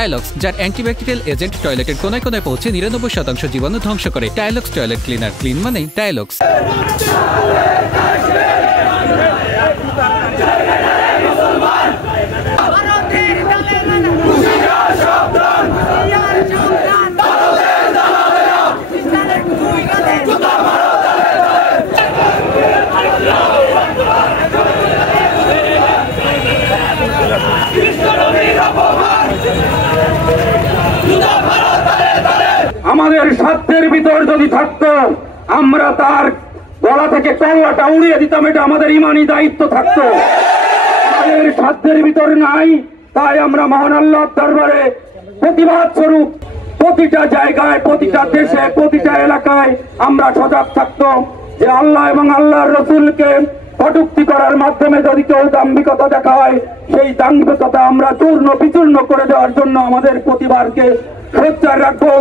টাইলক্স, যার antibacterial agent টয়লেটের কোনায় কোনায় পৌঁছে 99% জীবাণু ধ্বংস করে। টাইলক্স টয়লেট ক্লিনার, ক্লিন মানে টাইলক্স। আমাদের স্বার্থের ভিতর যদি থাকতো আমরা তার গলা থেকে কল্লাটা উড়িয়ে দিতাম, এটা আমাদের ইমানি দায়িত্ব থাকতো। আমাদের স্বার্থের ভিতর নাই, তাই আমরা মহান আল্লাহর দরবারে প্রতিবাদ স্বরূপ প্রতিটা জায়গায়, প্রতিটা দেশে, প্রতিটা এলাকায় আমরা সজাগ থাকতো যে আল্লাহ এবং আল্লাহর রসুলকে কটূক্তি করার মাধ্যমে যদি কেউ দাম্ভিকতা দেখায়, সেই দাম্ভিকতা আমরা চূর্ণ বিচূর্ণ করে দেওয়ার জন্য আমাদের প্রতিবাদকে সোচ্চার রাখবো,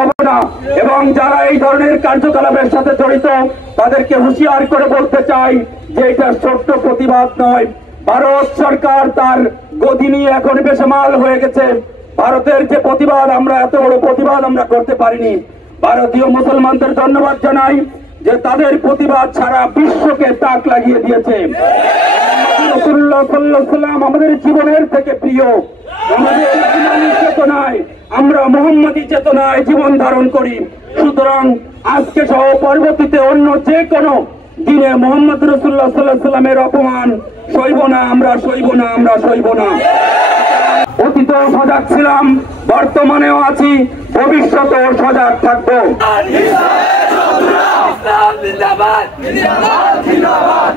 হবে না। এবং যারা এই ধরনের কার্যকলাপের সাথে জড়িত তাদেরকে হুঁশিয়ার করে বলতে চাই যে এটা ছোট্ট প্রতিবাদ নয়। ভারত সরকার তার গদি নিয়ে এখন বেসামাল হয়ে গেছে। ভারতের যে প্রতিবাদ, আমরা এত বড় প্রতিবাদ আমরা করতে পারিনি। ভারতীয় মুসলমানদের ধন্যবাদ জানাই যে তাদের প্রতিবাদ সারা বিশ্বকে তাক লাগিয়ে দিয়েছে। রাসূলুল্লাহ সাল্লাল্লাহু আলাইহি ওয়াসাল্লাম আমাদের জীবনের থেকে প্রিয়। আমাদের ইমানি চেতনায় আমরা মুহাম্মাদি চেতনায় জীবন ধারণ করি। সুতরাং আজকে সহ পরবর্তীতে অন্য যে কোনো দিনে মুহাম্মদ রাসূলুল্লাহ সাল্লাল্লাহু আলাইহি ওয়াসাল্লামের অপমান সইব না, আমরা সইব না, আমরা সইব না। অতীতেও সজাগ ছিলাম, বর্তমানেও আছি, ভবিষ্যতেও সজাগ থাকবো। জিন্দাবাদ জিন্দাবাদ জিন্দাবাদ